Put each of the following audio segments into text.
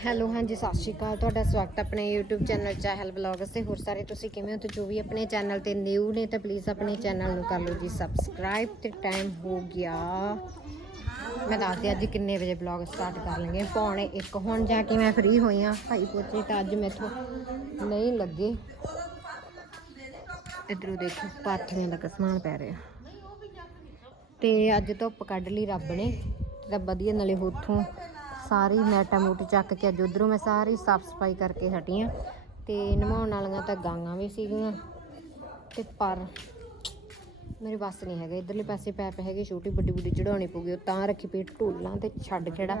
Hello, ਹਾਂਜੀ, ਸਤਿ ਸ਼੍ਰੀ ਅਕਾਲ। ਤੁਹਾਡਾ ਸਵਾਗਤ ਹੈ ਆਪਣੇ YouTube ਚੈਨਲ ਚਾਹਲ ਵਲੌਗਸ ਤੇ। ਹੋਰ ਸਾਰੇ ਤੁਸੀਂ ਕਿਵੇਂ ਹੋ? ਤੇ ਜੋ ਵੀ ਆਪਣੇ ਚੈਨਲ ਤੇ ਨਿਊ ਨੇ, ਤਾਂ ਪਲੀਜ਼ ਆਪਣੇ ਚੈਨਲ ਨੂੰ ਕਰ ਲਓ ਜੀ ਸਬਸਕ੍ਰਾਈਬ ਤੇ ਟਾਈਮ ਹੋ ਗਿਆ। ਮੈਂ ਦੱਸਦੀ ਅੱਜ ਕਿੰਨੇ ਵਜੇ ਵਲੌਗ ਸਟਾਰਟ ਕਰ ਲਾਂਗੇ ਪੌਣੇ ਇੱਕ। ਹੁਣ ਜਾ ਕੇ ਮੈਂ ਫ੍ਰੀ ਹੋਈ ਆ ਭਾਈ ਪੋਚੇ ਤਾਂ ਅੱਜ ਮੈਥੋਂ ਨਹੀਂ ਲੱਗੇ। ਇਧਰੋਂ ਦੇਖੋ, ਪਾਥੀਆਂ ਦਾ ਕਸਮਾਨ ਪੈ ਰਿਹਾ। ਤੇ ਅੱਜ ਧੁੱਪ ਕੱਢ ਲਈ ਰੱਬ ਨੇ। ਰੱਬ ਵਧੀਆ, ਨਾਲੇ ਉੱਥੋਂ ਸਾਰੀ ਮੈਟਾ ਮੂਟ ਚੱਕ ਕੇ ਅੱਜ ਉਧਰੋਂ ਮੈਂ ਸਾਰੀ ਸਾਫ਼ ਸਫ਼ਾਈ ਕਰਕੇ ਹਟੀ ਆ। ਤੇ ਨਮਾਉਣ ਵਾਲੀਆਂ ਤਾਂ ਗਾਂਗਾ ਵੀ ਸੀਗੀਆਂ। ਤੇ ਪਰ ਮੇਰੇ ਬਸ ਨਹੀਂ ਹੈਗਾ। ਇਧਰਲੇ ਪਾਸੇ ਪੈਪ ਹੈਗੇ, ਛੋਟੀ ਵੱਡੀ ਵੱਡੀ ਚੜਾਉਣੀ ਪਊਗੀ। ਉਹ ਤਾਂ ਰੱਖੀ ਪਈ ਢੋਲਾਂ ਤੇ ਛੱਡ ਕਿਹੜਾ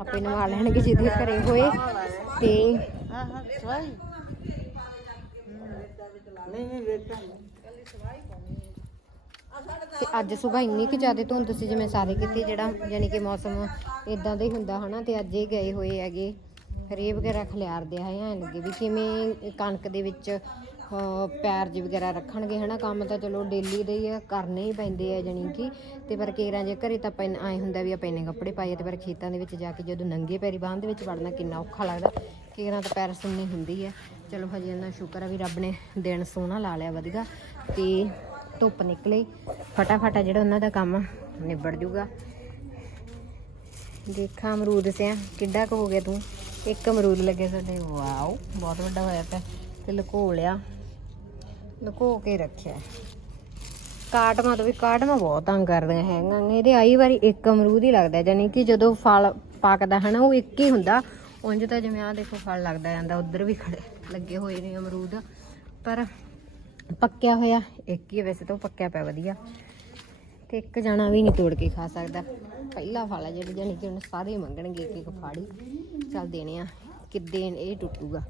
ਆਪੇ ਨਵਾ ਲੈਣਗੇ ਜਿਹਦੇ ਘਰੇ ਹੋਏ। ਤੇ ਤੇ ਅੱਜ ਸਵੇਰ ਇੰਨੀ ਕਿ ਜ਼ਿਆਦਾ ਧੁੰਦ ਸੀ ਜਿਵੇਂ ਸਾਰੇ ਕਿਤੇ ਜਿਹੜਾ ਯਾਨੀ ਕਿ ਮੌਸਮ ਇਦਾਂ ਦਾ ਹੀ ਹੁੰਦਾ ਹਨਾ, ਤੇ ਅੱਜ ਇਹ ਗਏ ਹੋਏ ਹੈਗੇ ਰੇ ਵਗੈਰਾ ਖਿਲਾਰਦੇ ਆ, ਐਂ ਲੱਗੇ ਵੀ ਕਿਵੇਂ ਕਣਕ ਦੇ ਵਿੱਚ ਪੈਰ ਜੀ ਵਗੈਰਾ ਰੱਖਣਗੇ ਹਨਾ, ਕੰਮ ਤਾਂ ਚਲੋ ਡੇਲੀ ਦੇ ਹੀ ਕਰਨੇ ਹੀ ਪੈਂਦੇ ਆ ਜਾਨੀ ਕਿ, ਤੇ ਪਰ ਕੇਰਾਂ ਜੇ ਘਰੇ ਤਾਂ ਪੈਨ ਐ ਹੁੰਦਾ ਵੀ ਆਪਾਂ ਇੰਨੇ ਕੱਪੜੇ ਪਾਈਏ ਤੇ ਪਰ ਖੇਤਾਂ ਦੇ ਵਿੱਚ ਜਾ ਕੇ ਜਦੋਂ ਨੰਗੇ ਪੈਰੀ ਬਾਂਹ ਦੇ ਵਿੱਚ ਵੜਨਾ ਕਿੰਨਾ ਔਖਾ ਲੱਗਦਾ, ਕੇਰਾਂ ਤਾਂ ਪੈਰ ਸੁੰਨੀ ਹੁੰਦੀ ਹੈ ਚਲੋ ਹਜੇ ਇੰਨਾ ਸ਼ੁਕਰ ਆ ਵੀ ਰੱਬ ਨੇ ਦਿਨ ਸੋਹਣਾ ਲਾ ਲਿਆ ਵਧੀਆ, ਤੇ ਧੁੱਪ ਨਿਕਲੇ। ਫਟਾਫਟ ਜਿਹੜਾ ਉਹਨਾਂ ਦਾ ਕੰਮ ਨਿਬੜ ਜੂਗਾ। ਦੇਖਾਂ ਅਮਰੂਦ ਸਿਆ, ਕਿੱਡਾ ਕੁ ਹੋ ਗਿਆ ਤੂੰ? ਇੱਕ ਅਮਰੂਦ ਲੱਗੇ ਸਾਡੇ। ਵਾਓ, ਬਹੁਤ ਵੱਡਾ ਹੋਇਆ ਪਿਆ। ਤੇ ਲੁਕੋ ਲਿਆ। ਲੁਕੋ ਕੇ ਰੱਖਿਆ। ਕਾਟਮਾਂ ਤੋਂ ਵੀ ਕਾਟਮਾਂ ਬਹੁਤ ਤੰਗ ਕਰਦੀਆਂ ਹੈਗੀਆਂ। ਇਹਦੇ ਆਈ ਵਾਰੀ ਇੱਕ ਅਮਰੂਦ ਹੀ ਲੱਗਦਾ ਜਾਨੀ ਕਿ ਜਦੋਂ ਫਲ ਪੱਕਦਾ ਹਨਾ, ਉਹ ਇੱਕ ਹੀ ਹੁੰਦਾ। ਉਂਝ ਤਾਂ ਜਿਵੇਂ ਆ ਦੇਖੋ, ਫਲ ਲੱਗਦਾ ਜਾਂਦਾ ਉਧਰ ਵੀ ਖੜੇ, ਲੱਗੇ ਹੋਏ ਨੇ ਅਮਰੂਦ। ਪਰ ਪੱਕਿਆ ਹੋਇਆ, ਇੱਕ ਹੀ ਵੈਸੇ ਤਾਂ ਉਹ ਪੱਕਿਆ ਪਿਆ ਵਧੀਆ। ਤੇ ਇੱਕ ਜਾਣਾ ਵੀ ਨਹੀਂ ਤੋੜ ਕੇ ਖਾ ਸਕਦਾ। ਪਹਿਲਾ ਫਲ ਆ ਜਿਹੜੇ ਜਾਨੀ ਕਿ ਹੁਣ ਸਾਰੇ ਮੰਗਣਗੇ ਇੱਕ ਇੱਕ ਫਾੜੀ। ਚੱਲ ਦੇਣੇ ਆ, ਕਿੱਦੇ ਇਹ ਟੁੱਟੂਗਾ।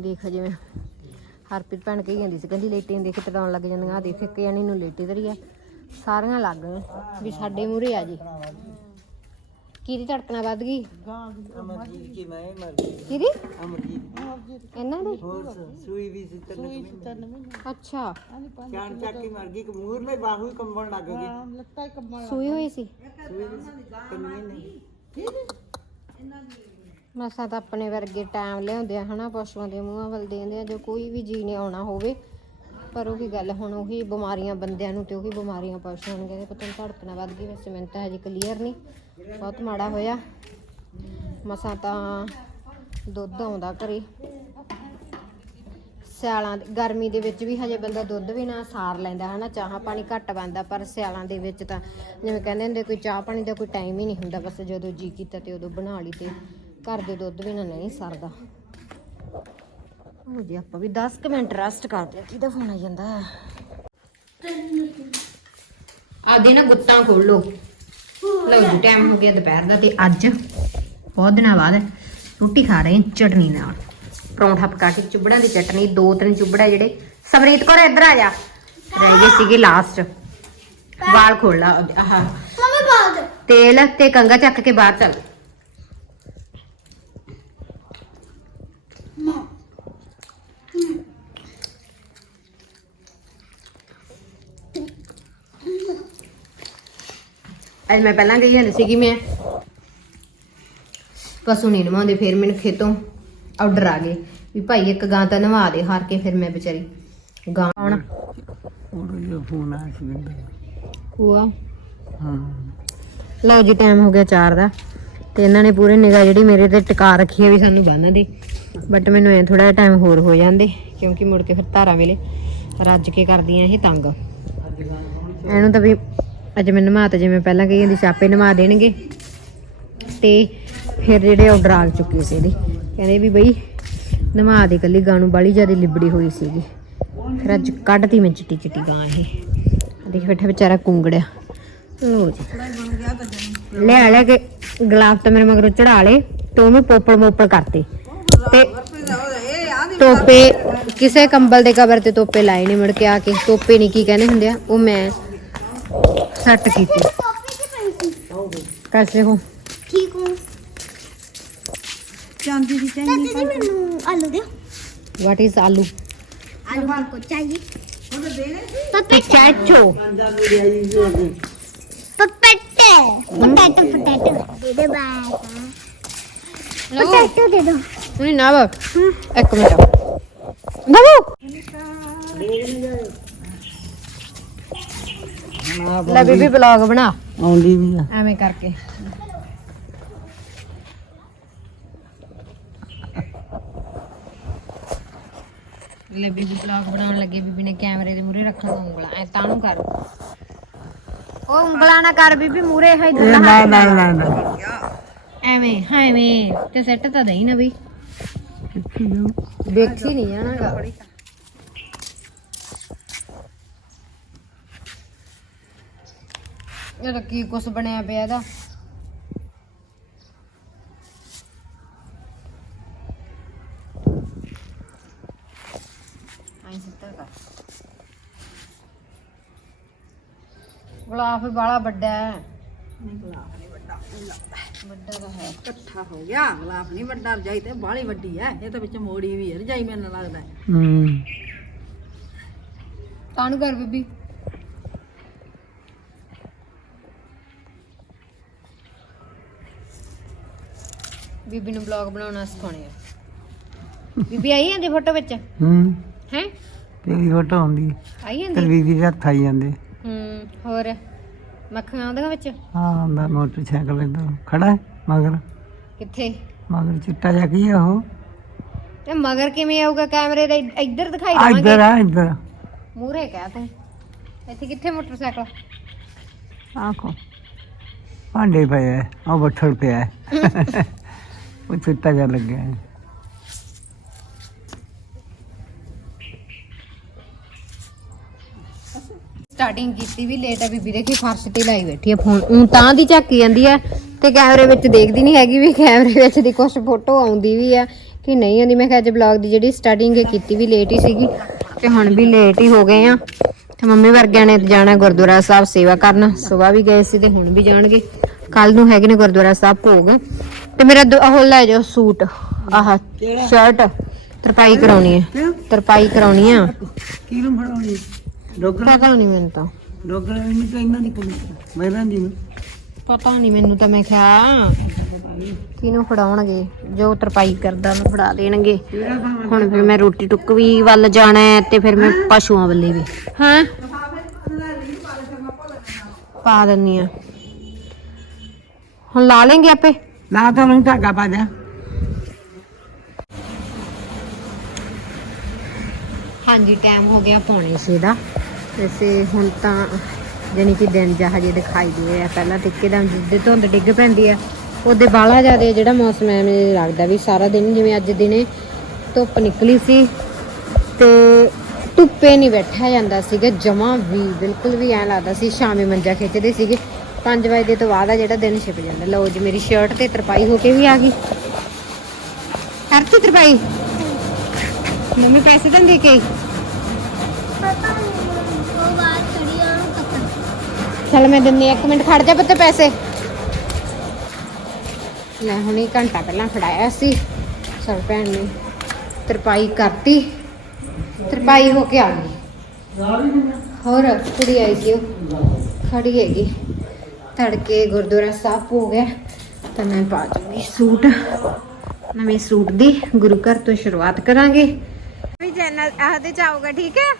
ਦੇਖ ਜਿਵੇਂ ਹਰਪ੍ਰੀਤ ਭੈਣ ਕਹੀ ਜਾਂਦੀ ਸੀ, ਕਹਿੰਦੀ ਲੇਟੇ ਦੇਖ ਤੜਾਉਣ ਲੱਗ ਜਾਂਦੀਆਂ ਆ ਦੇਖ ਇੱਕ ਜਾਨੀ ਨੂੰ ਲੇਟੇ ਧਰੀ ਆ। ਸਾਰੀਆਂ ਲੱਗ ਗਈਆਂ ਵੀ ਸਾਡੇ ਮੂਹਰੇ ਆ ਜੀ। ਕਿਹਦੀ ਧੜਕਣਾ ਵੱਧ ਗਈ? ਅਮਰਜੀਤ ਕੀ ਮੈਂ ਮਰ ਗਈ ਕਿਹਦੀ? ਅਮਰਜੀਤ ਇਹਨਾਂ ਦੀ? ਹੋਰ ਸੂਈ ਵੀ ਸੀ ਤਨ ਅੱਛਾ। ਚਾਣ ਚੱਕ ਕੇ ਮਰ ਗਈ ਕਮੂਰ ਲਈ ਬਾਹੂ ਹੀ ਕੰਬਣ ਲੱਗ ਗਈ। ਸੂਈ ਹੋਈ ਸੀ? ਸੂਈ ਵੀ ਕੰਨੀ ਨਹੀਂ ਮਸਾਂ ਤਾਂ ਆਪਣੇ ਵਰਗੇ ਟਾਈਮ ਲਿਆਉਂਦੇ ਆ ਹਨਾ ਪਸ਼ੂਆਂ ਦੇ ਮੂੰਹਾਂ ਵੱਲ ਦੇਂਦੇ ਆ ਜੋ ਕੋਈ ਵੀ ਜੀ ਨੇ ਆਉਣਾ ਹੋਵੇ। ਪਰ ਉਹੀ ਗੱਲ ਹੁਣ ਉਹੀ ਬਿਮਾਰੀਆਂ ਬੰਦਿਆਂ ਨੂੰ ਤੇ ਉਹੀ ਬਿਮਾਰੀਆਂ ਪਸ਼ੂਆਂ ਨੂੰ ਕਹਿੰਦੇ ਪਤਾ ਨਹੀਂ ਧੜਕਣਾ ਵੱਧ ਗਈ ਵੈਸੇ ਮੈਨੂੰ ਤਾਂ ਹਜੇ ਕਲੀਅਰ ਨਹੀਂ ਬਹੁਤ ਮਾੜਾ ਹੋਇਆ। ਮਸਾਂ ਤਾਂ ਦੁੱਧ ਆਉਂਦਾ ਘਰੇ। ਸਿਆਲਾਂ ਗਰਮੀ ਦੇ ਵਿੱਚ ਵੀ ਹਜੇ ਬੰਦਾ ਦੁੱਧ ਵੀ ਨਾ ਸਾਰ ਲੈਂਦਾ, ਹਨਾ। ਚਾਹ ਪਾਣੀ ਘੱਟ ਬੰਦਾ ਪਰ ਸਿਆਲਾਂ ਦੇ ਵਿੱਚ ਤਾਂ ਜਿਵੇਂ ਕਹਿੰਦੇ ਹੁੰਦੇ, ਕੋਈ ਚਾਹ ਪਾਣੀ ਦਾ ਕੋਈ ਟਾਈਮ ਹੀ ਨਹੀਂ ਹੁੰਦਾ। ਬਸ ਜਦੋਂ ਜੀ ਕੀਤਾ ਤੇ ਉਦੋਂ ਬਣਾ ਲਈ ਤੇ ਘਰ ਦੇ ਦੁੱਧ ਵੀ ਨਾ ਨਹੀਂ ਸਰਦਾ। ਹੋ ਜੀ ਆਪਾਂ ਵੀ 10 ਮਿੰਟ ਰੈਸਟ ਕਰਦੇ ਆ ਕਿਹਦਾ ਫੋਨ ਆ ਜਾਂਦਾ? ਆਦੇ ਨਾ ਗੁੱਤਾਂ ਖੋਲ ਲੋ ਲਓ ਜੀ ਟਾਈਮ ਹੋ ਗਿਆ ਦੁਪਹਿਰ ਦਾ ਤੇ ਅੱਜ ਬਹੁਤ ਦਿਨਾਂ ਬਾਅਦ ਰੋਟੀ ਖਾ ਰਹੇ ਹਾਂ ਚਟਨੀ ਨਾਲ। ਪਰੌਂਠਾ ਪਕਾ ਕੇ ਚੁੱਬੜਾਂ ਦੀ ਚਟਨੀ ਦੋ ਤਿੰਨ ਚੁੱਬੜਾ ਜਿਹੜੇ। ਸਮਰੀਤ ਕੋਲ ਇੱਧਰ ਆ ਜਾ। ਰਹਿ ਗਏ ਸੀਗੇ ਲਾਸਟ ਵਾਲ ਖੋਲ ਲਾ ਆਹ। ਤੇਲ ਤੇ ਕੰਗਾ ਚੱਕ ਕੇ ਬਾਹਰ ਚੱਲ। ਅੱਜ ਮੈਂ ਪਹਿਲਾਂ ਗਈ ਹੁੰਦੀ ਸੀਗੀ ਮੈਂ। ਪਸ਼ੂ ਨਹੀਂ ਨਵਾਉਂਦੇ ਫਿਰ ਮੈਨੂੰ ਖੇਤੋਂ ਆਰਡਰ ਆ ਗਏ ਵੀ ਭਾਈ ਇੱਕ ਗਾਂ ਤਾਂ ਨਵਾ ਦੇ ਹਾਰ ਕੇ ਫਿਰ ਮੈਂ ਵਿਚਾਰੀ ਗਾਂ ਹੁਣ ਉਹ ਜੋ ਫੋਨ ਆ ਸੀ ਬਿੰਦਰ ਕੂਆ ਹਾਂ। ਲਓ ਜੀ ਟਾਈਮ ਹੋ ਗਿਆ 4 ਦਾ। ਤੇ ਇਹਨਾਂ ਨੇ ਪੂਰੇ ਨਿਗਾਹ ਜਿਹੜੀ ਮੇਰੇ ਤੇ ਟਿਕਾ ਰੱਖੀ ਹੈ ਵੀ ਸਾਨੂੰ ਬੰਨ ਦੇ। ਬਟ ਮੈਨੂੰ ਐ ਥੋੜਾ ਜਿਹਾ ਟਾਈਮ ਹੋਰ ਹੋ ਜਾਂਦੇ ਕਿਉਂਕਿ ਮੁੜ ਕੇ ਫਿਰ ਧਾਰਾਂ ਵੇਲੇ ਰੱਜ ਕੇ ਕਰਦੀਆਂ ਇਹ ਤੰਗ। ਇਹਨੂੰ ਤਾਂ ਵੀ ਅੱਜ ਮੈਂ ਨਮਾ ਤੇ ਜਿਵੇਂ ਪਹਿਲਾਂ ਕਹੀ ਜਾਂਦੀ ਛਾਪੇ ਨਮਾ ਦੇਣਗੇ। ਤੇ ਫਿਰ ਜਿਹੜੇ ਆਰਡਰ ਆ ਚੁੱਕੇ ਸੀ ਇਹਦੇ, ਕਹਿੰਦੇ ਵੀ ਬਈ ਨਮਾ ਦੇ ਕੱਲੀ ਗਾਂ ਨੂੰ ਬਾਲੀ ਜ਼ਿਆਦਾ ਲਿਬੜੀ ਹੋਈ ਸੀਗੀ। ਫਿਰ ਅੱਜ ਕੱਢਤੀ ਮੈਂ ਚਿੱਟੀ ਚਿੱਟੀ ਗਾਂ ਇਹ। ਦੇਖ ਬੈਠਾ ਵਿਚਾਰਾ ਕੁੰਗੜਿਆ। ਲੋ ਜੀ। ਲੈ ਲੈ ਕੇ ਗਲਾਸ ਤਾਂ ਮੇਰੇ ਮਗਰੋਂ ਚੜਾ ਲੇ ਤੇ ਉਹਨੂੰ ਪੋਪੜ ਮੋਪੜ ਕਰਤੇ। ਤੇ ਤੋਪੇ, ਕਿਸੇ ਕੰਬਲ ਦੇ ਕਵਰ ਤੇ ਤੋਪੇ ਲਾਏ ਨਹੀਂ ਮੁੜ ਕੇ ਆ ਕੇ, ਤੋਪੇ ਨਹੀਂ ਕੀ ਕਹਿੰਦੇ ਹੁੰਦੇ ਆ, ਉਹ ਮੈਂ ਸੈੱਟ ਕੀਤੇ कैसे हो ਠੀਕ ਹੂੰ ਚਾਂਦੀ ਦੀ ਚਾਚਾ ਜੀ ਮੈਨੂੰ ਆਲੂ ਦਿਓ व्हाट इज आलू आलू को चाहिए पिचाचो पपेटे पोटैटो पोटैटो दे दे बाय ਪਟਾਟੋ ਦੇ ਦੋ ਨਹੀਂ ਨਾ ਵਾ ਇੱਕ ਮਿੰਟ ਬਾਬੂ ਲੈ ਬੀਬੀ ਬਲੌਗ ਬਣਾ। ਆਉਂਦੀ ਵੀ ਆ। ਐਵੇਂ ਕਰਕੇ। ਲੈ ਬੀਬੀ ਬਲੌਗ ਬਣਾਉਣ ਲੱਗੇ। ਬੀਬੀ ਨੇ ਕੈਮਰੇ ਦੇ ਮੂਹਰੇ ਰੱਖਣ ਉਂਗਲਾਂ। ਐ ਤਾਂ ਨੂੰ ਕਰ। ਉਹ ਉਂਗਲਾਂ ਨਾ ਕਰ ਬੀਬੀ ਮੂਹਰੇ ਹੈ ਨਾ ਨਾ ਨਾ ਨਾ। ਐਵੇਂ ਹਾਂ ਐਵੇਂ ਤੇ ਸੈੱਟ ਤਾਂ ਦਈ ਨਾ ਬਈ ਦੇਖੀ ਨਹੀਂ ਜਾਣਾਗਾ ਇਹ ਤਾਂ ਕੀ ਕੁਛ ਬਣਿਆ ਪਿਆ ਇਹਦਾ? ਆਈ ਸਿੱਧਾ ਕਰ। ਗੁਲਾਬ ਵੀ ਬਾਲਾ ਵੱਡਾ ਹੈ। ਵੱਡਾ। ਤਾਂ ਹੈ। ਇਕੱਠਾ ਹੋ ਗਿਆ। ਗਲਾਫ ਨਹੀਂ ਵੱਡਾ ਰਜਾਈ ਤੇ ਬਾਹਲੀ ਵੱਡੀ ਐ ਇਹ ਤਾਂ ਵਿੱਚ ਮੋੜੀ ਵੀ ਹੈ। ਰਜਾਈ ਮੈਨੂੰ ਲੱਗਦਾ ਹੈ। ਹੂੰ। ਤਾਨੂੰ ਕਰ ਬੀਬੀ। ਬੀਬੀ ਨੂੰ ਵਲੌਗ ਬਣਾਉਣਾ ਸਿਖਾਉਣੇ ਆ। ਬੀਬੀ ਆਈ ਜਾਂਦੀ ਫੋਟੋ ਵਿੱਚ? ਹੂੰ। ਹੈ? ਤੇਰੀ ਫੋਟੋ ਆਉਂਦੀ। ਆਈ ਤੇ ਜਾਂਦੀ ਬੀਬੀ ਦੇ ਹੱਥ ਆਈ ਜਾਂਦੇ। ਹੂੰ ਹੋਰ? ਮੱਖੀਆਂ ਆਉਂਦੀਆਂ ਵਿੱਚ? ਹਾਂ ਆਉਂਦਾ ਮੋਟਰਸਾਈਕਲ ਇੱਧਰ ਖੜਾ ਹੈ ਮਗਰ। ਕਿੱਥੇ? ਮਗਰ ਚਿੱਟਾ ਜਿਹਾ ਕੀ ਆ ਉਹ? ਤੇ ਮਗਰ ਕਿਵੇਂ ਆਊਗਾ ਕੈਮਰੇ ਦੇ? ਇੱਧਰ ਦਿਖਾਈ ਆ ਇੱਧਰ ਦੇਵਾਂਗੇ। ਆ ਇੱਧਰ। ਮੂਹਰੇ ਕਹਿ ਤੂੰ। ਇੱਥੇ ਕਿੱਥੇ ਮੋਟਰਸਾਈਕਲ? ਆਖੋ ਭਾਂਡੇ ਪਏ ਐ ਉਹ ਬੱਠਲ ਪਿਆ ਹੈ। ਉਹ ਚਿੱਟਾ ਜਿਹਾ ਲੱਗਿਆ ਹੈ। ਸਟਾਰਟਿੰਗ ਕੀਤੀ ਵੀ ਲੇਟ ਆ ਬੀਬੀ, ਦੇਖੀ ਫਰਸ਼ ਤੇ ਲਾਈ ਬੈਠੀ ਆ ਫੋਨ ਉਹ ਤਾਂ ਦੀ ਝਾਕੀ ਜਾਂਦੀ ਆ ਤੇ ਕੈਮਰੇ ਵਿੱਚ ਦੇਖਦੀ ਨਹੀਂ ਹੈਗੀ ਵੀ ਕੈਮਰੇ ਵਿੱਚ ਦੀ ਕੁਝ ਫੋਟੋ ਆਉਂਦੀ ਵੀ ਆ ਕਿ ਨਹੀਂ ਆਉਂਦੀ। ਮੈਂ ਕਿਹਾ ਅੱਜ ਬਲੌਗ ਦੀ ਜਿਹੜੀ ਸਟਾਰਟਿੰਗ ਕੀਤੀ ਵੀ ਲੇਟ ਹੀ ਸੀਗੀ ਤੇ ਹੁਣ ਵੀ ਲੇਟ ਹੀ ਹੋ ਗਏ ਆ। ਤੇ ਮੰਮੀ ਵਰਗਿਆਂ ਨੇ ਜਾਣਾ ਗੁਰਦੁਆਰਾ ਸਾਹਿਬ ਸੇਵਾ ਕਰਨ। ਸਵੇਰ ਵੀ ਗਏ ਸੀ ਤੇ ਹੁਣ ਵੀ ਜਾਣਗੇ। ਕੱਲ ਨੂੰ ਹੈਗੇ ਨੇ ਗੁਰਦੁਆਰਾ ਸਾਹਿਬ ਭੋਗ। ਤੇ ਮੇਰਾ ਦੋ- ਉਹ ਲੈ ਜਾਓ ਸੂਟ। ਆਹ ਸ਼ਰਟ ਤਰਪਾਈ ਕਰਾਉਣੀ ਹੈ। ਤਰਪਾਈ ਕਰਾਉਣੀ ਆ। ਕਿਹਨੂੰ ਫੜਾਉਣੀ ਡੋਗਰਾ? ਪਤਾ ਨਹੀਂ ਮੈਨੂੰ ਤਾਂ। ਡੋਗਰਾ ਨਹੀਂ ਤਾਂ ਇਹਨਾਂ ਦੀ ਕੋਈ ਮੈਨਾਂ ਦੀ ਨੂੰ। ਪਤਾ ਨਹੀਂ ਮੈਨੂੰ ਤਾਂ ਮੈਂ ਕਿਹਾ ਕਿਹਨੂੰ ਫੜਾਉਣਗੇ? ਜੋ ਤਰਪਾਈ ਕਰਦਾ ਉਹਨੂੰ ਫੜਾ ਦੇਣਗੇ। ਹੁਣ ਫਿਰ ਮੈਂ ਰੋਟੀ ਟੁੱਕ ਵੀ ਵੱਲ ਜਾਣਾ ਹੈ ਤੇ ਫਿਰ ਮੈਂ ਪਸ਼ੂਆਂ ਵੱਲੇ ਵੀ। ਹਾਂ। ਪਾ ਦਿੰਨੀ ਆ। ਹੁਣ ਲਾ ਲੈਂਗੇ ਆਪੇ? ਨਾ ਤਾਂ ਨੂੰ ਧਾਗਾ ਪਾ ਜਾ ਹਾਂਜੀ ਟਾਈਮ ਹੋ ਗਿਆ ਪੌਣੇ 6 ਦਾ। ਵੈਸੇ ਹੁਣ ਤਾਂ ਜਾਣੀ ਕਿ ਦਿਨ ਜਿਹਾ ਹਜੇ ਦਿਖਾਈ ਦੇ ਰਿਹਾ। ਪਹਿਲਾਂ ਤੇ ਇੱਕਦਮ ਜਿੱਦੇ ਧੁੰਦ ਡਿੱਗ ਪੈਂਦੀ ਆ, ਉਹਦੇ ਬਾਲਾ ਜ਼ਿਆਦਾ ਜਿਹੜਾ ਮੌਸਮ ਐ ਮੈਨੂੰ ਲੱਗਦਾ ਵੀ ਸਾਰਾ ਦਿਨ ਜਿਵੇਂ ਅੱਜ ਦਿਨੇ ਧੁੱਪ ਨਿਕਲੀ ਸੀ ਤੇ ਧੁੱਪੇ ਨਹੀਂ ਬੈਠਿਆ ਜਾਂਦਾ ਸੀਗਾ, ਜਮਾ ਵੀ, ਬਿਲਕੁਲ ਵੀ ਐਂ ਲੱਗਦਾ ਸੀ, ਸ਼ਾਮੇ ਮੰਜਾ ਖਿੱਚਦੇ ਸੀਗੇ। 5 ਵਜੇ ਤੋਂ ਬਾਅਦ ਆ ਜਿਹੜਾ ਦਿਨ ਛਿਪ ਜਾਂਦਾ। ਲਓ ਜੀ ਮੇਰੀ ਸ਼ਰਟ ਤੇ ਤਰਪਾਈ ਹੋ ਕੇ ਵੀ ਆ ਗਈ। ਕਰਤੀ ਤਰਪਾਈ ਮੰਮੀ ਪੈਸੇ ਤਾਂ ਦੇ ਕੇ ਬਾਤ ਚੱਲ ਮੈਂ ਦਿੰਨੀ ਹਾਂ, ਇੱਕ ਮਿੰਟ ਖੜ ਜਾ ਪੁੱਤ ਪੈਸੇ। ਲੈ ਹੁਣੀ ਘੰਟਾ ਪਹਿਲਾਂ ਫੜਾਇਆ ਸੀ ਸਰ ਭੈਣ ਨੇ ਤਰਪਾਈ ਕਰਤੀ ਤਰਪਾਈ ਹੋ ਕੇ ਆ ਗਈ। ਹੋਰ ਕੁੜੀ ਆਈ ਸੀ ਖੜੀ ਹੈਗੀ। ਤੜਕੇ ਗੁਰਦੁਆਰਾ ਸਾਹਿਬ ਹੋ ਗਿਆ, ਤਾਂ ਮੈਂ ਪਾ ਜੂਗੀ ਸੂਟ। ਨਵੇਂ ਸੂਟ ਦੀ ਗੁਰੂ ਘਰ ਤੋਂ ਸ਼ੁਰੂਆਤ ਕਰਾਂਗੇ। ਵੀ ਚੈਨਲ ਆਹਦੇ ਚ ਠੀਕ ਹੈ?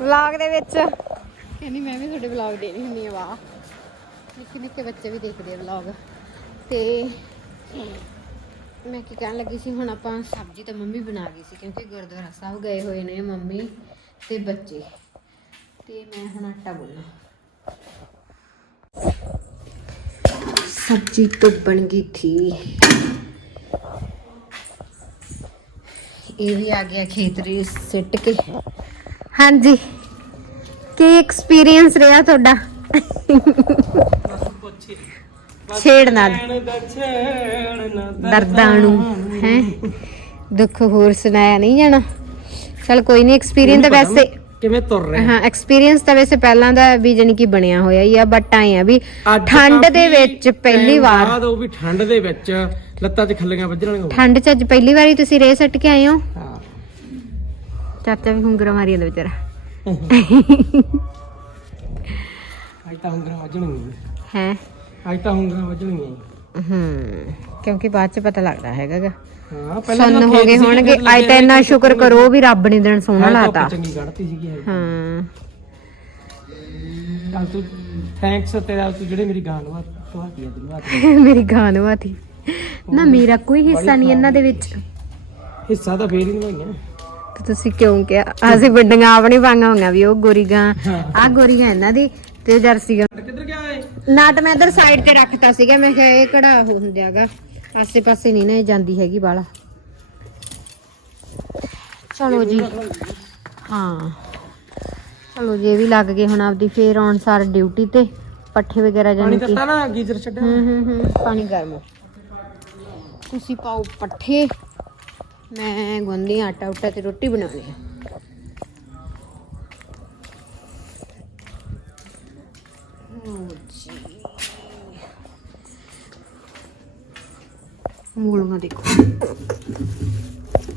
ਵਲੌਗ ਦੇ ਵਿੱਚ। ਕਹਿੰਦੀ ਮੈਂ ਵੀ ਤੁਹਾਡੇ ਵਲੌਗ ਦੇਣੀ ਹੁੰਦੀ ਆ ਵਾਹ। ਨਿੱਕੇ ਨਿੱਕੇ ਬੱਚੇ ਵੀ ਦੇਖਦੇ ਆ ਵਲੌਗ ਤੇ ਮੈਂ ਕੀ ਕਹਿਣ ਲੱਗੀ ਸੀ, ਹੁਣ ਆਪਾਂ ਸਬਜ਼ੀ ਤਾਂ ਮੰਮੀ ਬਣਾ ਗਈ ਸੀ, ਕਿਉਂਕਿ ਗੁਰਦੁਆਰਾ ਸਾਹਿਬ ਗਏ ਹੋਏ ਨੇ ਮੰਮੀ ਤੇ ਬੱਚੇ। ਤੇ ਮੈਂ ਹੁਣ ਆਟਾ ਗੁੰਨਣਾ। ਸਬਜ਼ੀ तो बन गई थी ਇਹ ਵੀ ਆ ਗਿਆ ਖੇਤਰੀ ਸਿੱਟ ਕੇ ਹਾਂਜੀ ਕੀ ਐਕਸਪੀਰੀਅੰਸ ਰਿਹਾ ਤੁਹਾਡਾ ਛੇੜਨਾ ਦਰਦਾਂ ਨੂੰ ਹੈ ਦੁੱਖ ਹੋਰ ਸੁਣਾਇਆ ਨਹੀਂ ਜਾਣਾ ਚਲ ਕੋਈ ਨਹੀਂ ਐਕਸਪੀਰੀਅੰਸ ਤਾਂ ਵੈਸੇ ਕਿਵੇਂ ਤੁਰ ਰਹੇ ਹਾਂ ਐਕਸਪੀਰੀਅੰਸ ਤਾਂ ਵੈਸੇ ਪਹਿਲਾਂ ਦਾ ਵੀ ਜਾਣੀ ਕਿ ਬਣਿਆ ਹੋਇਆ ਹੀ ਆ ਬਟ ਆਏ ਆ ਵੀ ਠੰਡ ਦੇ ਵਿੱਚ ਪਹਿਲੀ ਵਾਰ ਬਾਅਦ ਉਹ ਵੀ ਠੰਡ ਦੇ ਵਿੱਚ ਲੱਤਾਂ 'ਚ ਖੱਲੀਆਂ ਵੱਜਣ ਵਾਲੀਆਂ ਹੋ ਠੰਡ 'ਚ ਅੱਜ ਪਹਿਲੀ ਵਾਰੀ ਤੁਸੀਂ ਰੇ ਸੱਟ ਕੇ ਆਏ ਹੋ? ਹਾਂ। ਚਾਚਾ ਵੀ ਹੁੰਗਰਾ ਮਾਰੀ ਜਾਂਦਾ ਵਿਚਾਰਾ। ਅੱਜ ਤਾਂ ਹੁੰਗਰਾਂ ਵੱਜਣਗੀਆਂ। ਹੈ? ਅੱਜ ਤਾਂ ਹੁੰਗਰਾਂ ਵੱਜਣਗੀਆਂ। ਹੂੰ ਕਿਉਂਕਿ ਬਾਅਦ ਚ ਪਤਾ ਲੱਗਦਾ ਹੈਗਾ ਗਾ ਹਾਂ ਸੁੰਨ ਹੋ ਗਏ ਹੋਣਗੇ। ਅੱਜ ਤਾਂ ਇੰਨਾ ਸ਼ੁਕਰ ਕਰੋ ਵੀ ਰੱਬ ਨੇ ਦਿਨ ਸੋਹਣਾ ਲਾਤਾ। ਚੰਗੀ ਕੱਢਤੀ ਸੀਗੀ ਇਹ। ਹਾਂ। ਚੱਲ ਤੂੰ ਥੈਂਕਸ ਤੇਰਾ ਤੂੰ ਜਿਹੜੇ ਮੇਰੀ ਵਾ ਤੁਹਾਡੀ ਦਿਲਵਾਤ ਮੇਰੀ ਗਾਨ ਵਾਤੀ ਨਾ ਮੇਰਾ ਕੋਈ ਹਿੱਸਾ ਨਹੀਂ ਇਹਨਾਂ ਦੇ ਵਿੱਚ। ਹਿੱਸਾ ਤਾਂ ਫੇਰ ਹੀ ਨਿਭਾਈਆਂ ਤੇ ਤੁਸੀਂ ਕਿਉਂ ਕਿਹਾ? ਅਸੀਂ ਵੱਡੀਆਂ ਆਪਣੀ ਵਾਂਗਾ ਹੋਈਆਂ ਵੀ ਉਹ ਗੋਰੀ ਗਾਂ। ਆ ਗੋਰੀ ਗਾਂ ਇਹਨਾਂ ਦੀ ਤੇ ਜਰਸੀ ਗਾਂ। ਕਿੱਧਰ ਗਿਆ ਏ ਨਾਟ ਮੈਂ ਇਧਰ ਸਾਈਡ ਤੇ ਰੱਖਤਾ ਸੀਗਾ ਮੈਂ ਕਿਹਾ ਇਹ ਕਿਹੜਾ ਉਹ ਹੁੰਦਾਗਾ ਆਸੇ ਪਾਸੇ ਨਹੀਂ ਨਾ ਇਹ ਜਾਂਦੀ ਹੈਗੀ ਬਾਲਾ ਚਲੋ ਜੀ। ਹਾਂ। ਚਲੋ ਜੀ ਇਹ ਵੀ ਲੱਗ ਗਏ ਹੁਣ ਆਪਦੀ ਫੇਰ ਆਉਣ ਸਾਰ ਡਿਊਟੀ ਤੇ ਪੱਠੇ ਵਗੈਰਾ ਪਾਣੀ ਜਾਣੀ ਕਿ ਦਿੱਤਾ ਨਾ ਗੀਜ਼ਰ ਛੱਡਿਆ ਹੂੰ ਹੂੰ ਹੂੰ ਪਾਣੀ ਗਰਮ ਤੁਸੀਂ ਪਾਓ ਪੱਠੇ। ਮੈਂ ਗੁੰਦੀ ਆਟਾ ਉਟਾ ਤੇ ਰੋਟੀ ਬਣਾਉਣੀ ਹੈ ਮੂਲੀਆਂ ਦੇਖੋ।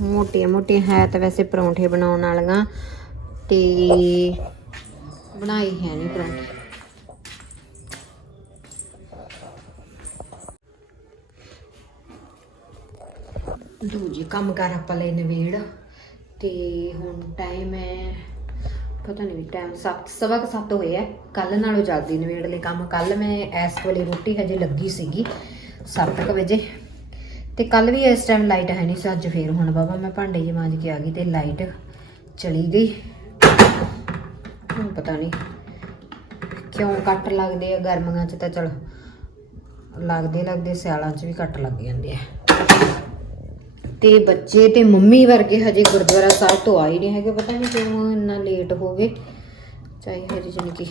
ਮੋਟੀਆਂ ਮੋਟੀਆਂ ਹੈ ਤਾਂ ਵੈਸੇ ਪਰੌਂਠੇ ਬਣਾਉਣ ਵਾਲੀਆਂ ਤੇ ਬਣਾਈ ਹੈ ਨਹੀਂ ਪਰੌਂਠੇ। ਦੂਜੀ ਕੰਮ ਕਰ ਆਪਾਂ ਲੈ ਨਵੇੜ ਤੇ ਹੁਣ ਟਾਈਮ ਹੈ, ਪਤਾ ਨਹੀਂ ਵੀ ਟਾਈਮ 7 ਸਵਾ ਕੁ ਸੱਤ ਹੋਏ ਹੈ ਕੱਲ ਨਾਲੋਂ ਜਲਦੀ ਨਵੇੜ ਲਈ ਕੰਮ। ਕੱਲ ਮੈਂ ਇਸ ਵੇਲੇ ਰੋਟੀ ਹਜੇ ਲੱਗੀ ਸੀਗੀ 7 ਵਜੇ। ਤੇ ਕੱਲ ਵੀ ਇਸ ਟਾਈਮ ਲਾਈਟ ਹੈ ਨਹੀਂ ਸੀ, ਅੱਜ ਫੇਰ ਹੁਣ ਬਾਬਾ, ਮੈਂ ਭਾਂਡੇ ਜਿਹੇ ਮਾਂਜ ਕੇ ਆ ਗਈ ਤੇ ਲਾਈਟ ਚਲੀ ਗਈ। ਹੁਣ ਪਤਾ ਨਹੀਂ ਕਿਉਂ ਕੱਟ ਲੱਗਦੇ ਆ, ਗਰਮੀਆਂ 'ਚ ਤਾਂ ਚਲ ਲੱਗਦੇ ਲੱਗਦੇ ਸਿਆਲਾਂ 'ਚ ਵੀ ਕੱਟ ਲੱਗ ਜਾਂਦੇ ਆ। ਤੇ ਬੱਚੇ ਤੇ ਮੰਮੀ ਵਰਗੇ ਹਜੇ ਗੁਰਦੁਆਰਾ ਸਾਹਿਬ ਤੋਂ ਆ ਹੀ ਨਹੀਂ ਹੈਗੇ, ਪਤਾ ਨਹੀਂ ਕਿਉਂ ਇੰਨਾ ਲੇਟ ਹੋ ਗਏ। ਚਾਹੇ ਹਜੇ ਜਾਣੀ ਕਿ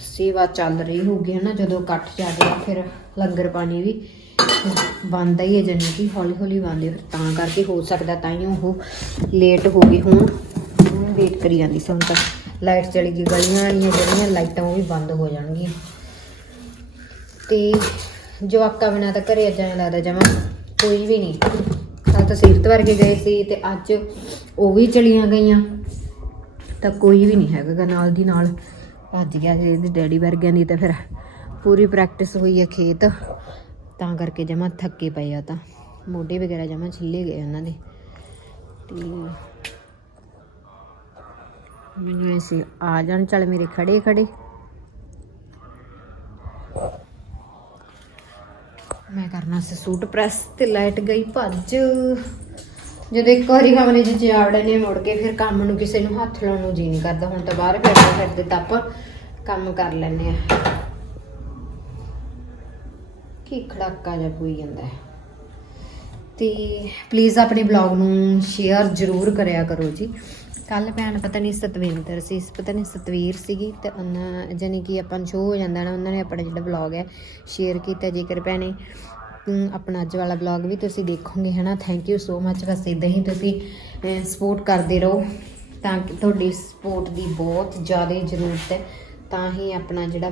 ਸੇਵਾ ਚੱਲ ਰਹੀ ਹੋਊਗੀ ਹਨਾ, ਜਦੋਂ ਕੱਟ ਜਾਂਦੇ ਆ ਫਿਰ ਲੰਗਰ ਪਾਣੀ ਵੀ। ਬੰਦਾ ਹੀ ਹੈ ਜਾਣੀ ਕਿ ਹੌਲੀ ਹੌਲੀ ਬੰਦੇ ਫਿਰ ਤਾਂ ਕਰਕੇ ਹੋ ਸਕਦਾ ਤਾਂ ਹੀ ਉਹ ਲੇਟ ਹੋ ਗਏ ਹੁਣ ਵੇਟ ਕਰੀ ਜਾਂਦੀ ਸੀ ਹੁਣ ਤੱਕ ਲਾਈਟ ਚਲੀ ਗਈ ਗਲੀਆਂ ਵਾਲੀਆਂ ਜਿਹੜੀਆਂ, ਲਾਈਟਾਂ ਉਹ ਵੀ ਬੰਦ ਹੋ ਜਾਣਗੀਆਂ। ਤੇ ਜਵਾਕਾਂ ਬਿਨਾਂ ਤਾਂ ਘਰੇ ਅੱਜ ਐਂ ਲੱਗਦਾ, ਜਮਾ ਕੋਈ ਵੀ ਨਹੀਂ। ਕੱਲ ਤਾਂ ਸੀਰਤ ਵਰਗੇ ਗਏ ਸੀ ਤੇ ਅੱਜ ਉਹ ਵੀ ਚਲੀਆਂ ਗਈਆਂ। ਤਾਂ ਕੋਈ ਵੀ ਨਹੀਂ ਹੈਗਾ ਨਾਲ ਦੀ ਨਾਲ। ਭੱਜ ਗਿਆ ਜੇ ਇਹਦੇ ਡੈਡੀ ਵਰਗਿਆਂ ਦੀ ਤਾਂ ਫਿਰ ਪੂਰੀ ਪ੍ਰੈਕਟਿਸ ਹੋਈ ਹੈ ਖੇਤ। ਤਾਂ ਕਰਕੇ ਜਮਾ ਥੱਕੇ ਪਏ ਆ ਤਾਂ। ਮੋਢੇ ਵਗੈਰਾ ਜਮਾ ਛਿੱਲੇ ਗਏ ਉਹਨਾਂ ਦੇ। ਤੇ ਮੈਨੂੰ ਐਸੇ ਆ ਜਾਣ ਚੱਲ ਮੇਰੇ ਖੜੇ ਖੜੇ। ਮੈਂ ਕਰਨਾ ਸੀ ਸੂਟ ਪ੍ਰੈਸ ਤੇ ਲਾਈਟ ਗਈ ਭੱਜ। ਜਦੋਂ ਇੱਕ ਵਾਰੀ ਕਮਰੇ 'ਚ ਜਾਵੜੇ ਨੇ ਮੁੜ ਕੇ ਫਿਰ ਕੰਮ ਨੂੰ ਕਿਸੇ ਨੂੰ ਹੱਥ ਲਾਉਣ ਨੂੰ ਜੀ ਨਹੀਂ ਕਰਦਾ। ਹੁਣ ਤਾਂ ਬਾਹਰ ਫਿਰਦੇ ਫਿਰਦੇ ਤਾਂ ਆਪਾਂ ਕੰਮ ਕਰ ਲੈਂਦੇ ਆ। ਕੀ ਖੜਾਕਾ ਜਿਹਾ ਹੋਈ ਜਾਂਦਾ ਹੈ। ਤੇ ਪਲੀਜ਼ ਆਪਣੇ ਬਲੌਗ ਨੂੰ ਸ਼ੇਅਰ ਜ਼ਰੂਰ ਕਰਿਆ ਕਰੋ ਜੀ। ਕੱਲ ਭੈਣ ਪਤਾ ਨਹੀਂ ਸਤਵਿੰਦਰ ਸੀ, ਪਤਾ ਨਹੀਂ ਸਤਵੀਰ ਸੀਗੀ ਤੇ ਉਹਨਾਂ ਜਾਨੀ ਕਿ ਆਪਾਂ ਨੂੰ ਸ਼ੋਅ ਹੋ ਜਾਂਦਾ ਨਾ, ਉਹਨਾਂ ਨੇ ਆਪਣਾ ਜਿਹੜਾ ਬਲੌਗ ਹੈ ਸ਼ੇਅਰ ਕੀਤਾ। ਜੇਕਰ ਭੈਣੇ ਆਪਣਾ ਅੱਜ ਵਾਲਾ ਬਲੌਗ ਵੀ ਤੁਸੀਂ ਦੇਖੋਗੇ, ਹਨਾ? ਥੈਂਕ ਯੂ ਸੋ ਮੱਚ ਬਸ ਇਦਾਂ ਹੀ ਤੁਸੀਂ ਸਪੋਰਟ ਕਰਦੇ ਰਹੋ ਤਾਂ ਕਿ ਤੁਹਾਡੀ ਸਪੋਰਟ ਦੀ ਬਹੁਤ ਜ਼ਿਆਦਾ ਜ਼ਰੂਰਤ ਹੈ। ਤਾਂ ਹੀ ਆਪਣਾ ਜਿਹੜਾ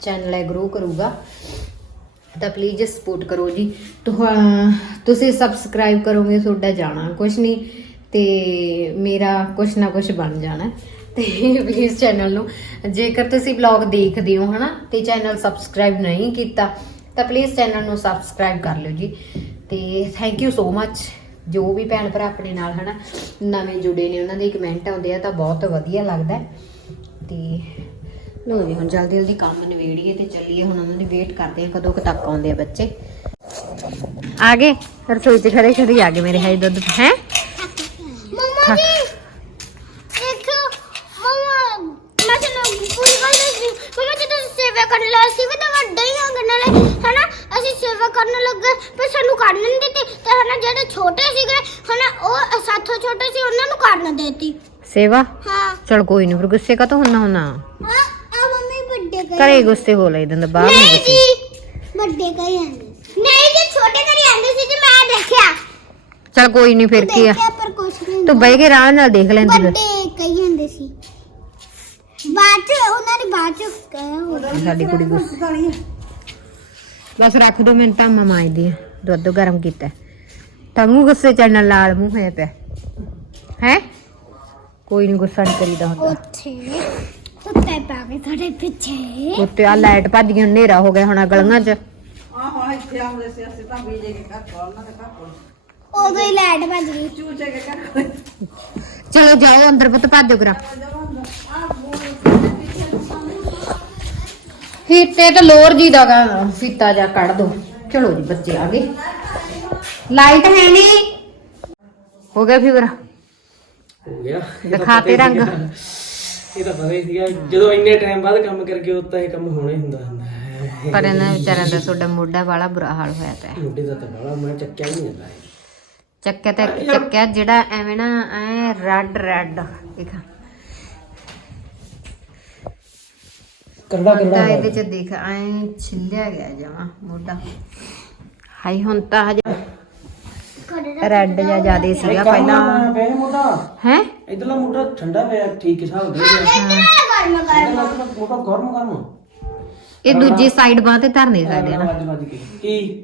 ਚੈਨਲ ਹੈ ਗਰੋ ਕਰੂਗਾ। ਤਾਂ ਪਲੀਜ਼ ਸਪੋਰਟ ਕਰੋ ਜੀ। ਤੁਹਾ- ਤੁਸੀਂ ਸਬਸਕ੍ਰਾਈਬ ਕਰੋਗੇ, ਤੁਹਾਡਾ ਜਾਣਾ ਕੁਝ ਨਹੀਂ ਤੇ ਮੇਰਾ ਕੁਝ ਨਾ ਕੁਝ ਬਣ ਜਾਣਾ। ਤੇ ਪਲੀਜ਼ ਚੈਨਲ ਨੂੰ, ਜੇਕਰ ਤੁਸੀਂ ਵਲੌਗ ਦੇਖਦੇ ਹੋ, ਹਨਾ, ਤੇ ਚੈਨਲ ਸਬਸਕ੍ਰਾਈਬ ਨਹੀਂ ਕੀਤਾ, ਤਾਂ ਪਲੀਜ਼ ਚੈਨਲ ਨੂੰ ਸਬਸਕ੍ਰਾਈਬ ਕਰ ਲਿਓ ਜੀ। ਤੇ ਥੈਂਕ ਯੂ ਸੋ ਮੱਚ ਜੋ ਵੀ ਭੈਣ ਭਰਾ ਆਪਣੇ ਨਾਲ, ਹਨਾ, ਨਵੇਂ ਜੁੜੇ ਨੇ, ਉਹਨਾਂ ਦੇ ਕਮੈਂਟ ਆਉਂਦੇ ਆ, ਤਾਂ ਬਹੁਤ ਵਧੀਆ ਲੱਗਦਾ। ਹੈ। ਤੇ ਲੋ ਜੀ ਹੁਣ ਜਲਦੀ ਜਲਦੀ ਕੰਮ ਨਿਬੇੜੀਏ ਤੇ ਚੱਲੀਏ। ਹੁਣ ਉਹਨਾਂ ਦੀ ਵੇਟ ਕਰਦੇ ਆ ਕਦੋਂ ਕੁ ਤੱਕ ਆਉਂਦੇ ਆ ਬੱਚੇ। ਆ ਗਏ? ਰਸੋਈ 'ਚ ਖੜੇ ਖੜੇ ਆ ਗਏ ਮੇਰੇ ਹਾਈ ਦੁੱਧ ਹੈ? ਮਮਾ ਜੀ ਇੱਕ ਮਮਾ ਮੈਂ ਤੁਹਾਨੂੰ ਪੂਰੀ ਗੱਲ ਦੱਸਦੀ ਮਮਾ ਜੀ ਤੁਸੀਂ ਸੇਵਾ ਕਰਨ ਲੱਗੇ ਸੀ ਵੀ ਤਾਂ ਵੱਡੇ ਹੀ ਹੋਗੇ ਨਾਲੇ ਹਨਾ ਅਸੀਂ ਸੇਵਾ ਕਰਨ ਲੱਗੇ ਪਰ ਸਾਨੂੰ ਕਰਨ ਨਹੀਂ ਦਿੱਤੀ। ਤੇ ਹਨਾ ਜਿਹੜੇ ਛੋਟੇ ਸੀਗੇ ਹਨਾ ਉਹ ਸਾਥੋਂ ਛੋਟੇ ਸੀ ਉਹਨਾਂ ਨੂੰ ਕਰਨ ਦੇਤੀ। ਸੇਵਾ? ਹਾਂ। ਚਲ ਕੋਈ ਨਹੀਂ ਫਿਰ ਗੁੱਸੇ ਕਾ ਹੁੰਨਾ ਹੁੰਨਾ ਹਾਂ। ਗਏ ਘਰੇ ਗੁੱਸੇ ਹੋ ਲਈ ਦੰਦ ਬਾਹਰ ਨਹੀਂ ਨਹੀਂ ਗੁੱਸੇ। ਜੀ ਵੱਡੇ ਗਏ ਆਂਦੇ ਨਹੀਂ ਜੀ ਛੋਟੇ ਘਰੇ ਆਂਦੇ ਸੀ ਤੇ ਮੈਂ ਦੇਖਿਆ। ਚਲ ਕੋਈ ਨਹੀਂ ਫਿਰ ਕੀ ਆ? ਦੇਖਿਆ ਪਰ ਕੁਛ ਨਹੀਂ ਤੂੰ ਬਹਿ ਕੇ ਆਰਾਮ ਨਾਲ ਦੇਖ ਲੈਂਦੀ ਫਿਰ। ਵੱਡੇ ਕਹੀ ਜਾਂਦੇ ਸੀ। ਬਾਅਦ ਚ ਉਹਨਾਂ ਨੇ ਬਾਅਦ ਚ ਕਹਿਆ ਹੋਣਾ ਸਾਡੀ ਕੁੜੀ ਗੁੱਸੇ ਬਸ ਰੱਖ ਦੋ ਮਿੰਟ ਤਾਂ ਮਮਾਈ ਦੀ ਦੁੱਧ ਗਰਮ ਕੀਤਾ। ਤੰਗੂ ਗੁੱਸੇ ਚੜਨ ਲਾਲ ਮੂੰਹ ਹੋਇਆ ਪਿਆ। ਹੈ? ਕੋਈ ਨਹੀਂ ਗੁੱਸਾ ਨਹੀਂ ਕਰੀਦਾ ਹੁੰਦਾ। ਉੱਥੇ। ਕੁੱਤੇ ਪਾ ਕੇ ਤੁਹਾਡੇ ਪਿੱਛੇ। ਉੱਤੇ ਆ ਲਾਈਟ ਭੱਜ ਗਈ ਹਨੇਰਾ ਹੋ ਗਿਆ ਹੁਣ ਆਹ ਗਲੀਆਂ 'ਚ। ਆਹੋ ਇੱਥੇ ਆਉਂਦੇ ਸੀ ਅਸੀਂ ਤਾਂ ਬੀਜੇ ਕੇ ਘਰ ਕੋਲ ਨਾ ਘਰ ਕੋਲ। ਉਦੋਂ ਹੀ ਲਾਈਟ ਭੱਜ ਗਈ। ਚੂਚੇ ਕੇ ਘਰ ਕੋਲ। ਚਲੋ ਜਾਓ ਅੰਦਰ ਪੁੱਤ ਭੱਜੋ ਕਰਾ ਫੀਤੇ ਤਾਂ ਲੋਰ ਜੀ ਦਾ ਗਾ ਫੀਤਾ ਜਾ ਕੱਢ ਦੋ। ਚਲੋ ਜੀ ਬੱਚੇ ਆ ਗਏ। ਲਾਈਟ ਹੈ ਨਹੀਂ। ਹੋ ਗਿਆ ਫੀਵਰ ਹੋ ਗਿਆ। ਦਿਖਾ ਤੇ ਰੰਗ। ਇਹ ਤਾਂ ਪਤਾ ਹੀ ਸੀਗਾ ਜਦੋਂ ਇੰਨੇ ਟਾਈਮ ਬਾਅਦ ਕੰਮ ਕਰਕੇ ਉਤਾਂ ਇਹ ਕੰਮ ਹੋਣਾ ਹੀ ਹੁੰਦਾ ਹੁੰਦਾ ਹੈ। ਪਰ ਇਹਨਾਂ ਵਿਚਾਰਿਆਂ ਦਾ ਤੁਹਾਡਾ ਮੋਢਾ ਵਾਲਾ ਬੁਰਾ ਹਾਲ ਹੋਇਆ ਪਿਆ। ਮੁੰਡੇ ਦਾ ਤਾਂ ਬੜਾ ਮੈਂ ਚੱਕਿਆ ਨਹੀਂ ਜਾਂਦਾ ਚੱਕਿਆ ਤੇ ਚੱਕਿਆ ਜਿਹੜਾ ਐਵੇਂ ਨਾ ਐ ਰੈਡ ਰੈਡ ਦੇਖ ਕਰੜਾ ਤਾਂ ਇਹਦੇ ਚ ਦੇਖ ਐ ਛਿੱਲਿਆ ਗਿਆ ਜਮਾ ਮੋਢਾ। ਹਾਈ ਹੁਣ ਤਾਂ ਹਜੇ ਰੈਡ ਜਾਂ ਜ਼ਿਆਦਾ ਸੀਗਾ ਪਹਿਲਾਂ। ਹੈ? ਇਧਰਲਾ ਮੁੰਡਾ ਠੰਡਾ ਪਿਆ ਠੀਕ ਹਿਸਾਬ ਦੇ ਮੁੰਡਾ ਗਰਮ ਗਰਮ ਇਹ ਦੂਜੀ ਸਾਈਡ ਬਾਹ ਤੇ ਧਰ ਨਹੀਂ ਸਕਦੇ ਨਾ ਵੱਜ ਵੱਜ ਕੇ ਕੀ?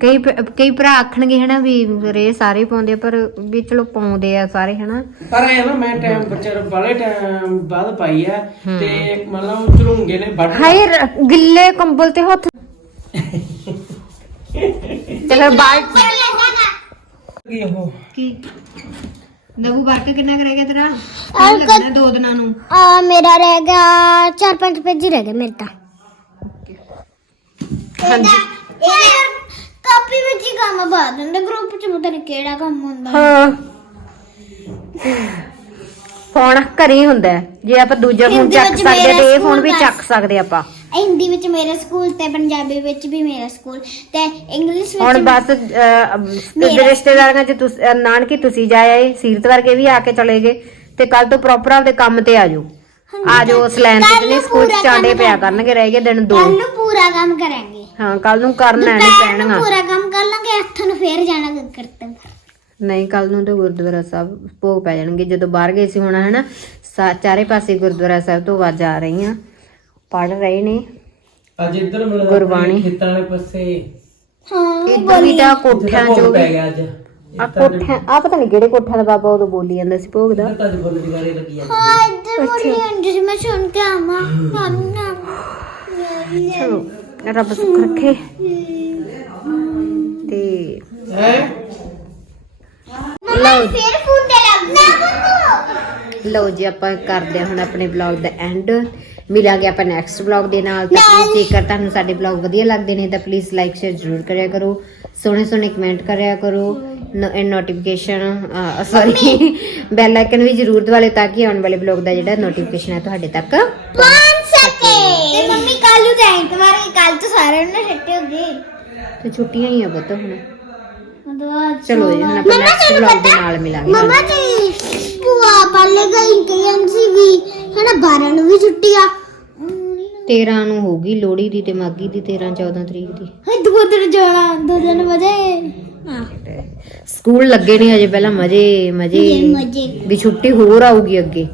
ਕਈ ਭ- ਕਈ ਭਰਾ ਆਖਣਗੇ ਹਨਾ ਵੀ ਰੇ ਸਾਰੇ ਪਾਉਂਦੇ ਆ, ਪਰ ਵੀ ਚਲੋ ਪਾਉਂਦੇ ਆ ਸਾਰੇ ਹਨਾ। ਪਰ ਐ ਨਾ ਮੈਂ ਟਾਈਮ ਬੱਚੇ ਬਾਲੇ ਟਾਈਮ ਬਾਅਦ ਪਾਈ ਆ ਤੇ ਮਤਲਬ ਝਲੂੰਗੇ ਨੇ ਵੱਢ ਹਾਏ ਰ- ਗਿੱਲੇ ਕੰਬਲ ਤੇ ਹੱਥ। ਚਲੋ ਬਾਹਰ ਗਈ ਉਹ? ਕੀ? ਨਵੂ ਵਰਕ ਕਿੰਨਾ ਕਰੇਗਾ ਤੇਰਾ? ਲੱਗਣਾ ਦੋ ਦਿਨਾਂ ਨੂੰ। ਆ ਮੇਰਾ ਰਹਿ ਗਿਆ ਚਾਰ ਪੰਜ ਪੇਜ ਹੀ ਰਹਿ ਗਏ ਮੇਰੇ ਤਾਂ। ਹਾਂਜੀ। ਇਹ ਕਾਪੀ ਵਿੱਚ ਹੀ ਕੰਮ ਪਾ ਦਿੰਦੇ ਗਰੁੱਪ ਚ ਪਤਾ ਨਹੀਂ ਕਿਹੜਾ ਕੰਮ ਹੁੰਦਾ। ਹਾਂ। ਫੋਨ ਘਰੇ ਹੀ ਹੁੰਦਾ ਹੈ। ਜੇ ਆਪਾਂ ਦੂਜਾ ਫੋਨ ਹਿੰਦੀ ਚੱਕ ਵਿੱਚ ਸਕਦੇ ਮੇਰਾ ਤੇ ਇਹ ਫੋਨ ਵੀ ਸਕੂਲ ਚੱਕ ਸਕਦੇ ਆਪਾਂ। ਹਿੰਦੀ ਵਿੱਚ ਮੇਰਾ ਸਕੂਲ ਤੇ ਪੰਜਾਬੀ ਵਿੱਚ ਵੀ ਮੇਰਾ ਸਕੂਲ ਤੇ ਇੰਗਲਿਸ਼ ਹੁਣ ਵਿੱਚ ਬਸ ਅਹ, ਰਿਸ਼ਤੇਦਾਰਾਂ ਚ ਤੁਸੀਂ ਨਾਨਕੀ ਤੁਸੀਂ ਜਾਏ ਸੀਰਤ ਵਰਗੇ ਵੀ ਆ ਕੇ ਚਲੇ ਗਏ ਤੇ ਕੱਲ ਤੋਂ ਪ੍ਰੋਪਰ ਆਪਦੇ ਕੰਮ ਤੇ ਆ ਜਾਓ। ਆ ਜਾਓ ਉਸ ਲਾਈਨ ਤੇ ਨਹੀਂ ਸਕੂਲ ਚ ਪਿਆ ਕਰਨਗੇ ਰਹਿ ਗਏ ਦਿਨ ਦੋ। ਕੱਲ ਨੂੰ ਪੂਰਾ ਕੰਮ ਕਰਾਂਗੇ। ਹਾਂ ਕੱਲ ਨੂੰ ਕਰਨਾ ਨਹੀਂ ਪੈਣਗਾ। ਪੂਰਾ ਕੰਮ ਕਰ ਲਾਂਗੇ ਹੱਥ ਨੂੰ ਫੇਰ ਜਾਣਾ ਕਰਤਨ ਨਹੀਂ ਕੱਲ ਨੂੰ ਤਾਂ ਗੁਰਦੁਆਰਾ ਸਾਹਿਬ ਭੋਗ ਪੈ ਜਾਣਗੇ ਜਦੋਂ ਬਾਹਰ ਗਏ ਸੀ ਹੁਣ ਹਨਾ ਚਾਰੇ ਪਾਸੇ ਗੁਰਦੁਆਰਾ ਸਾਹਿਬ ਤੋਂ ਆਵਾਜ਼ਾਂ ਆ ਰਹੀਆਂ। ਪੜ ਰਹੇ ਨੇ। ਅੱਜ ਇੱਧਰ ਮਤਲਬ ਗੁਰਬਾਣੀ। ਖੇਤਾਂ ਵਾਲੇ ਪਾਸੇ। ਹਾਂ ਇੱਧਰ ਵੀ ਤਾਂ ਕੋਠਿਆਂ ਭੋਗ ਚੋਂ ਪੈ ਵੀ ਗਿਆ ਅੱਜ। ਆ ਕੋਠਿਆਂ ਆ ਪਤਾ ਨਹੀਂ ਕਿਹੜੇ ਕੋਠਿਆਂ ਦਾ ਬਾਬਾ ਉਦੋਂ ਬੋਲੀ ਜਾਂਦਾ ਸੀ ਭੋਗ ਦਾ। ਅੱਜ ਫੁੱਲ ਦੀ ਵਾਰੀ ਲੱਗੀ ਜਾਂਦੀ ਹਾਂ ਇੱਧਰ ਬੋਲੀ ਹੁੰਦੀ ਸੀ ਮੈਂ ਸੁਣ ਕੇ ਆਵਾਂ। ਨਾ ਚਲੋ ਰੱਬ ਸੁੱਖ ਰੱਖੇ। ਤੇ ਹੈ? ਮੰਮਾ ਫੇਰ ਫੋਨ ਤੇ ਲੱਗਣਾ ਲਓ ਜੀ ਆਪਾਂ ਕਰਦੇ ਹਾਂ ਹੁਣ ਆਪਣੇ ਵਲੌਗ ਦਾ ਐਂਡ ਮਿਲਾਂਗੇ ਆਪਾਂ ਨੈਕਸਟ ਵਲੌਗ ਦੇ ਨਾਲ ਤਾਂ ਪਲੀਜ਼ ਜੇਕਰ ਤੁਹਾਨੂੰ ਸਾਡੇ ਵਲੌਗ ਵਧੀਆ ਲੱਗਦੇ ਨੇ ਤਾਂ ਪਲੀਜ਼ ਲਾਈਕ ਸ਼ੇਅਰ ਜ਼ਰੂਰ ਕਰਿਆ ਕਰੋ। ਸੋਹਣੇ ਸੋਹਣੇ ਕਮੈਂਟ ਕਰਿਆ ਕਰੋ। ਨੋਟੀਫਿਕੇਸ਼ਨ ਸੌਰੀ ਬੈਲ ਆਈਕਨ ਵੀ ਜ਼ਰੂਰ ਦਬਾ ਲਿਓ ਤਾਂ ਕਿ ਆਉਣ ਵਾਲੇ ਵਲੌਗ ਦਾ ਜਿਹੜਾ ਨੋਟੀਫਿਕੇਸ਼ਨ ਹੈ ਤੁਹਾਡੇ ਤੱਕ ਪਹੁੰਚ ਸਕੇ। ਤੇ ਮੰਮੀ ਕੱਲ ਨੂੰ ਤਾਂ ਐਤਵਾਰ ਹੈ ਕੱਲ ਤੋਂ ਸਾਰਿਆਂ ਨੂੰ ਛੁੱਟੀ ਹੋ ਗਈ। ਤੇ ਛੁੱਟੀਆਂ ਹੀ ਆ ਪੁੱਤ ਹੁਣ। ਚਲੋ ਜੀ ਹੁਣ ਆਪਾਂ ਨੈਕਸਟ ਵਲੌਗ ਦੇ ਨਾਲ ਮਿਲਾਂਗੇ। ਮਮਾ ਜੀ ਭੂਆ ਪਾਲੇ ਗਈ ਕਈਆਂ ਸੀਗੀ ਹਣਾ 12 ਨੂੰ ਵੀ ਛੁੱਟੀ ਆ। 13 ਨੂੰ ਹੋਊਗੀ ਲੋਹੜੀ ਦੀ ਤੇ ਮਾਗੀ ਦੀ 13 14 ਤਰੀਕ ਦੀ। ਹੇ ਦੋ ਦਿਨ ਜਾਣਾ ਦੋ ਦਿਨ ਵਜੇ ਹਾਂ। ਸਕੂਲ ਲੱਗੇ ਨਹੀਂ ਅਜੇ ਪਹਿਲਾਂ ਮਜ਼ੇ। ਮਜ਼ੇ ਮਜ਼ੇ। ਵੀ ਛੁੱਟੀ ਹੋਰ ਆਊਗੀ ਅੱਗੇ।